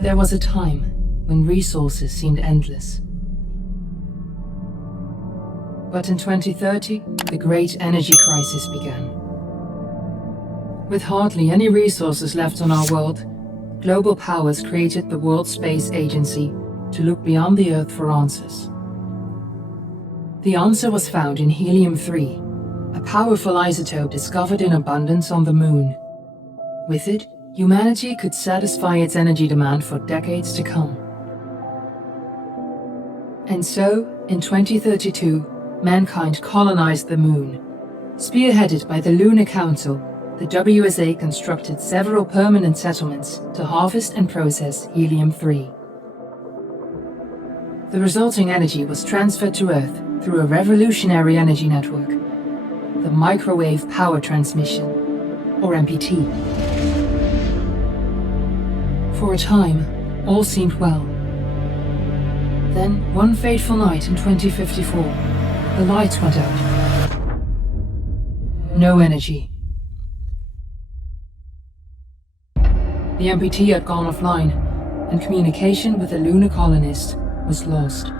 There was a time when resources seemed endless. But in 2030, the great energy crisis began. With hardly any resources left on our world, global powers created the World Space Agency to look beyond the Earth for answers. The answer was found in helium-3, a powerful isotope discovered in abundance on the Moon. With it, humanity could satisfy its energy demand for decades to come. And so, in 2032, mankind colonized the Moon. Spearheaded by the Lunar Council, the WSA constructed several permanent settlements to harvest and process helium-3. The resulting energy was transferred to Earth through a revolutionary energy network, the Microwave Power Transmission, or MPT. For a time, all seemed well. Then, one fateful night in 2054, the lights went out. No energy. The MPT had gone offline, and communication with the lunar colonist was lost.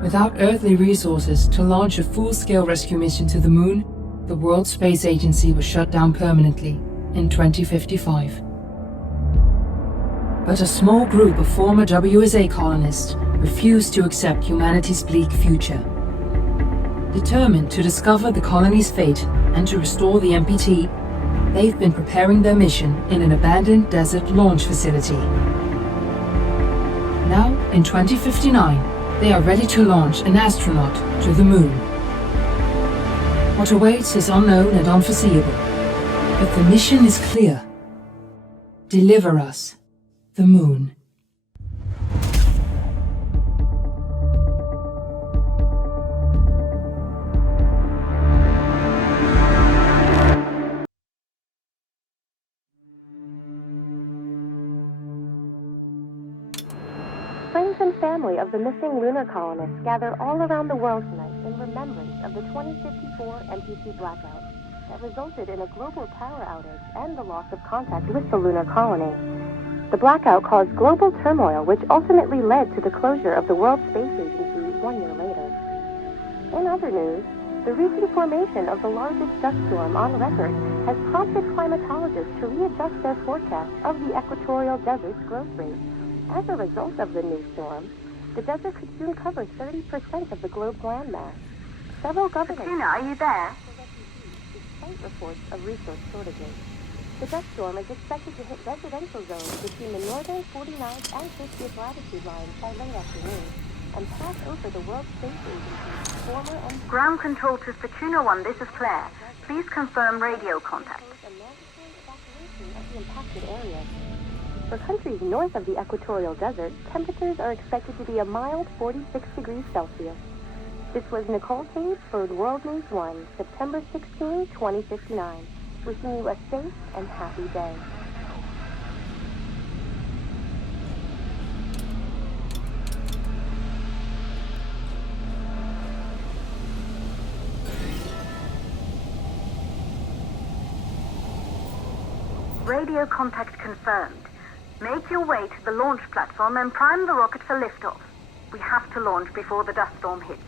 Without earthly resources to launch a full-scale rescue mission to the Moon, the World Space Agency was shut down permanently in 2055. But a small group of former WSA colonists refused to accept humanity's bleak future. Determined to discover the colony's fate and to restore the MPT, they've been preparing their mission in an abandoned desert launch facility. Now, in 2059, they are ready to launch an astronaut to the Moon. What awaits is unknown and unforeseeable, but the mission is clear. Deliver us the Moon. Friends and family of the missing lunar colonists gather all around the world tonight in remembrance of the 2054 MPT blackout that resulted in a global power outage and the loss of contact with the lunar colony. The blackout caused global turmoil, which ultimately led to the closure of the World Space Agency 1 year later. In other news, the recent formation of the largest dust storm on record has prompted climatologists to readjust their forecast of the equatorial desert's growth rate. As a result of the new storm, the desert could soon cover 30% of the globe's landmass. Several governments... Katrina, are you there? Despite reports of resource shortages, the dust storm is expected to hit residential zones between the northern 49th and 50th latitude lines by late afternoon and pass over the World Space Agency's former and... Ground control to Fortuna 1, this is Claire. Please confirm radio contact. ...a mandatory evacuation of the impacted areas. For countries north of the equatorial desert, temperatures are expected to be a mild 46 degrees Celsius. This was Nicole Cage for World News 1, September 16, 2059. Wishing you a safe and happy day. Radio contact confirmed. Make your way to the launch platform and prime the rocket for liftoff. We have to launch before the dust storm hits.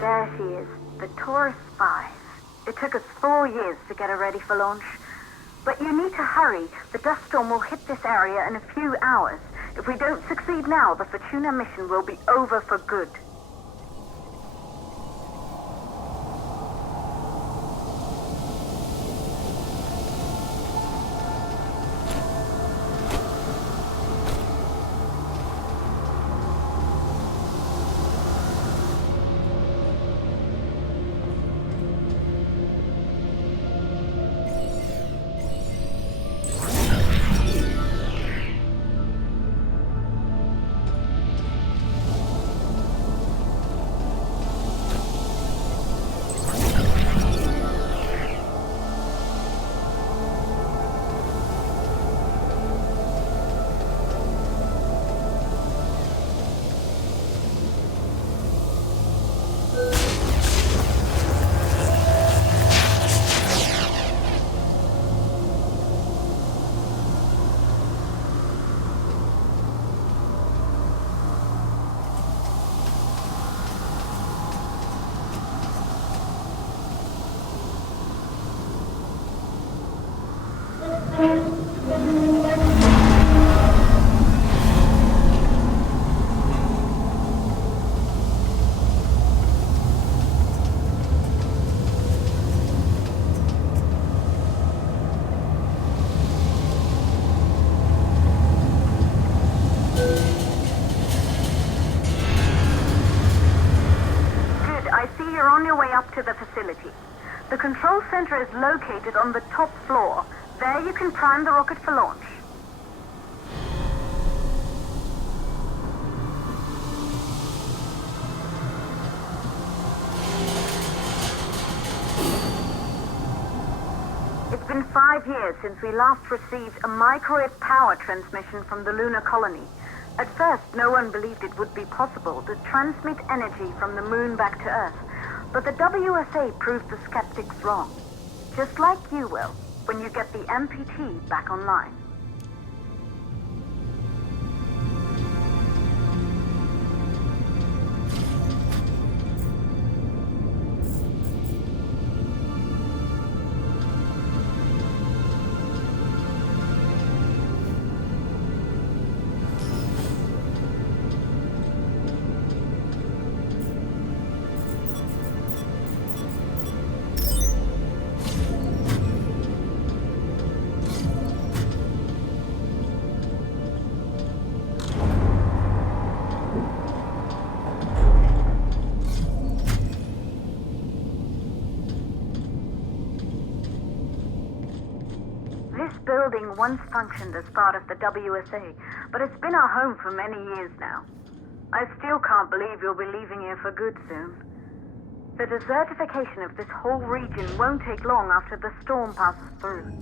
There she is, the Purest 5. It took us 4 years to get her ready for launch. But you need to hurry. The dust storm will hit this area in a few hours. If we don't succeed now, the Fortuna mission will be over for good. You're on your way up to the facility. The control center is located on the top floor. There you can prime the rocket for launch. It's been 5 years since we last received a microwave power transmission from the lunar colony. At first, no one believed it would be possible to transmit energy from the moon back to Earth. But the WSA proved the skeptics wrong. Just like you will, when you get the MPT back online. This building once functioned as part of the WSA, but it's been our home for many years now. I still can't believe you'll be leaving here for good soon. The desertification of this whole region won't take long after the storm passes through.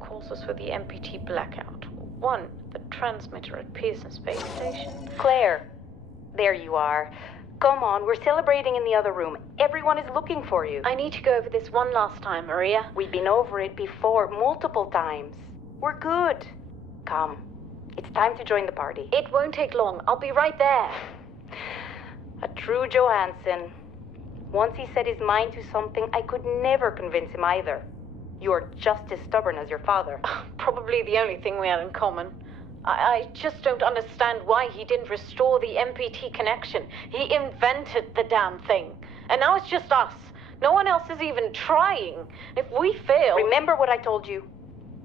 Causes for the MPT blackout. 1, the transmitter at Pearson Space Station. Claire, there you are. Come on, we're celebrating in the other room. Everyone is looking for you. I need to go over this one last time, Maria. We've been over it before, multiple times. We're good. Come, it's time to join the party. It won't take long. I'll be right there. A true Johansson. Once he set his mind to something, I could never convince him either. You're just as stubborn as your father. Probably the only thing we had in common. I just don't understand why he didn't restore the MPT connection. He invented the damn thing. And now it's just us. No one else is even trying. If we fail... Remember what I told you.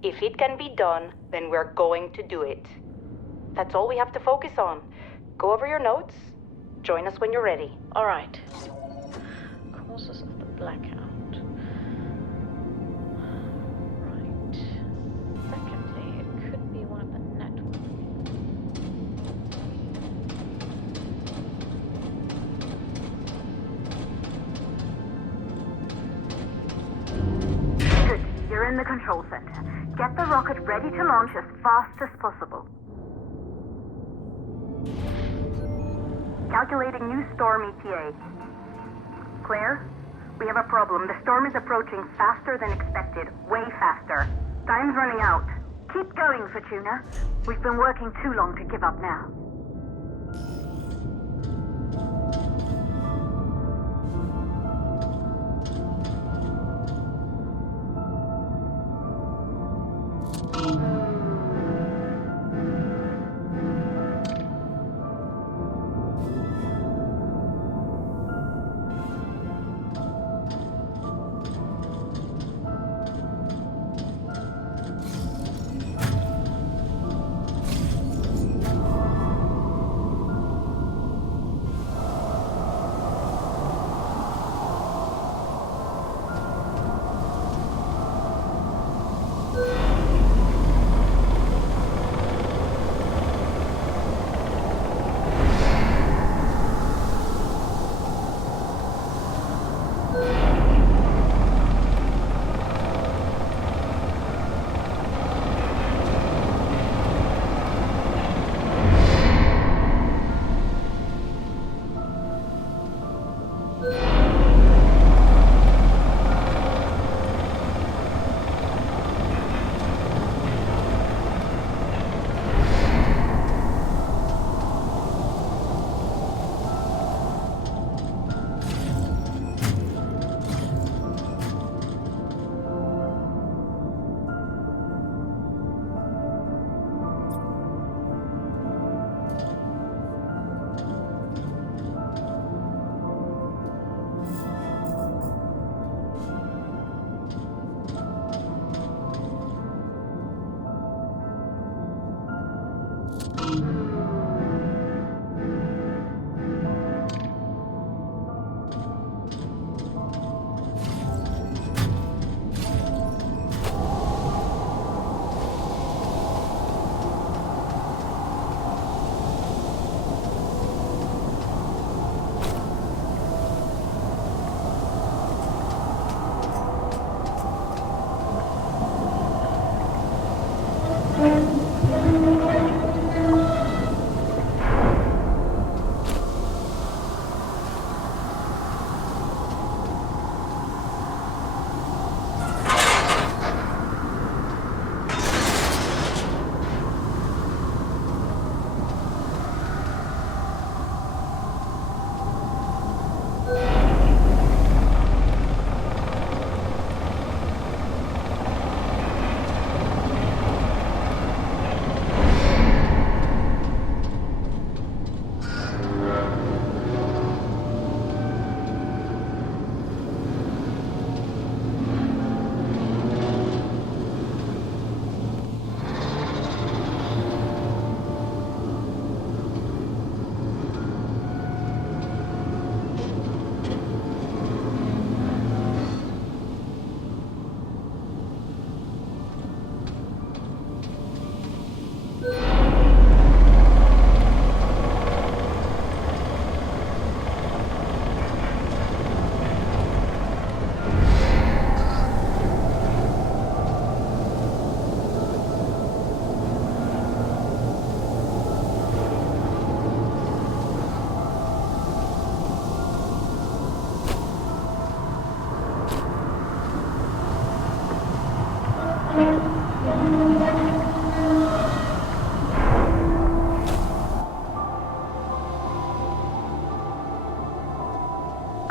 If it can be done, then we're going to do it. That's all we have to focus on. Go over your notes. Join us when you're ready. All right. Causes of the blackout. You're in the control center. Get the rocket ready to launch as fast as possible. Calculating new storm ETA. Claire, we have a problem. The storm is approaching faster than expected. Way faster. Time's running out. Keep going, Fortuna. We've been working too long to give up now.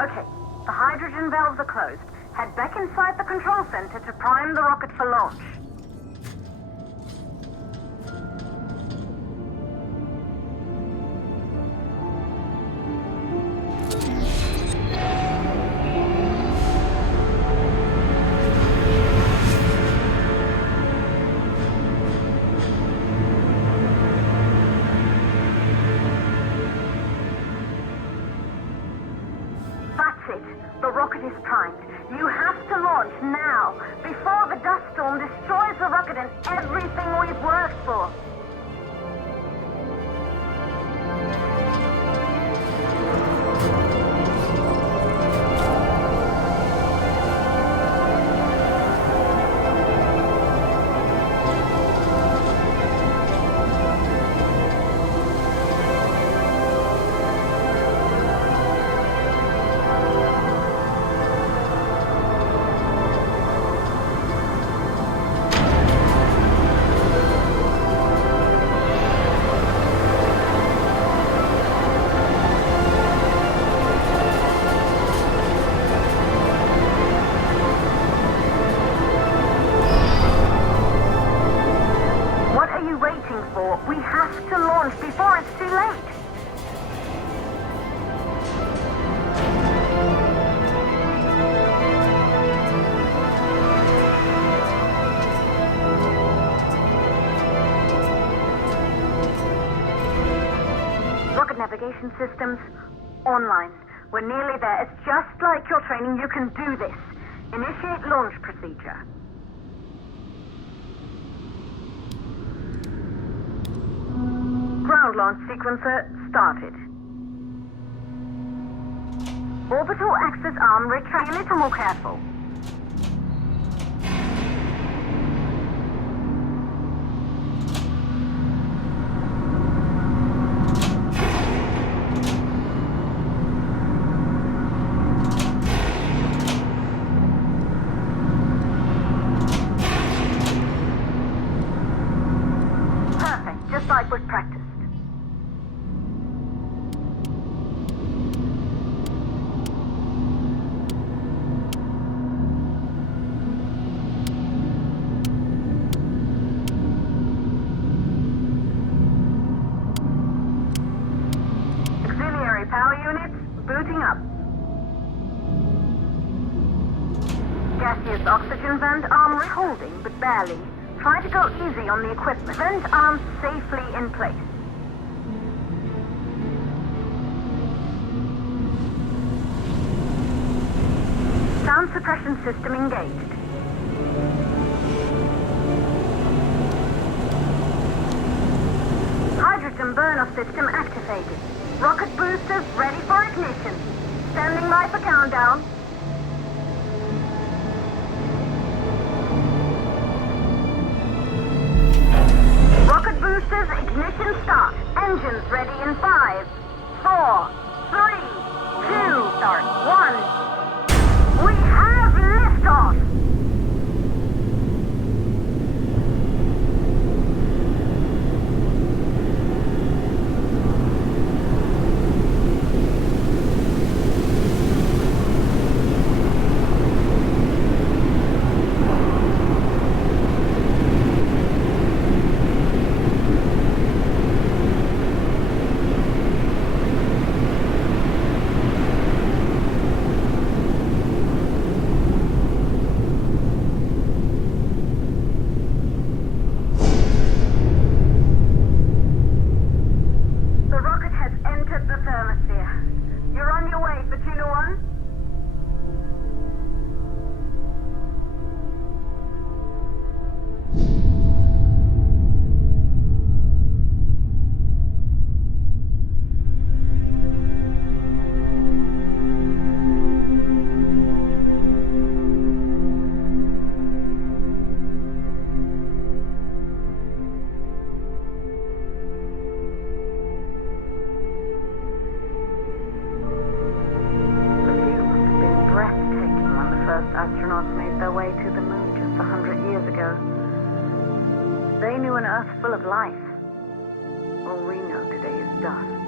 Okay, the hydrogen valves are closed. Head back inside the control center to prime the rocket for launch. That's it. The rocket is primed. You have to launch now, before the dust storm destroys the rocket and everything we've worked for. We have to launch before it's too late. Rocket navigation systems online. We're nearly there. It's just like your training. You can do this. Initiate launch procedure. Ground launch sequencer started. Orbital axis arm retract. A little more careful. Perfect, just like we've practiced. Power units booting up. Gaseous oxygen vent arm holding, but barely. Try to go easy on the equipment. Vent arm safely in place. Sound suppression system engaged. Hydrogen burn-off system activated. Rocket boosters ready for ignition. Standing by for countdown. Rocket boosters ignition start. Engines ready in 5, 4, 3, 2, start, 1. We have liftoff! Astronauts made their way to the moon just 100 years ago. They knew an Earth full of life. All we know today is dust.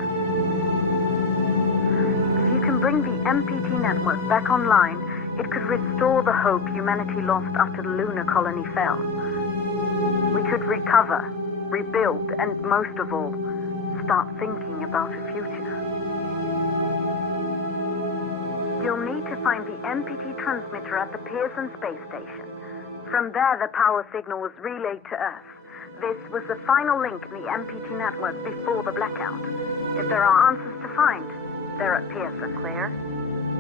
If you can bring the MPT network back online, it could restore the hope humanity lost after the lunar colony fell. We could recover, rebuild, and most of all, start thinking about a future. You'll need to find the MPT transmitter at the Pearson space station. From there, the power signal was relayed to Earth. This was the final link in the MPT network before the blackout. If there are answers to find, they're at Pearson. Claire,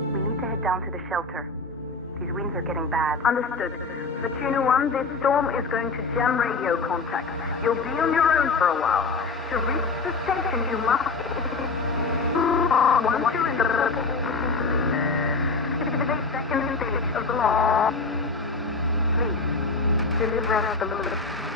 we need to head down to the shelter. These winds are getting bad. Understood. For Tuna 1, this storm is going to jam radio contact. You'll be on your own for a while. To reach the station, you must... Once you're in the... second stage of the law. Please, deliver us the moon.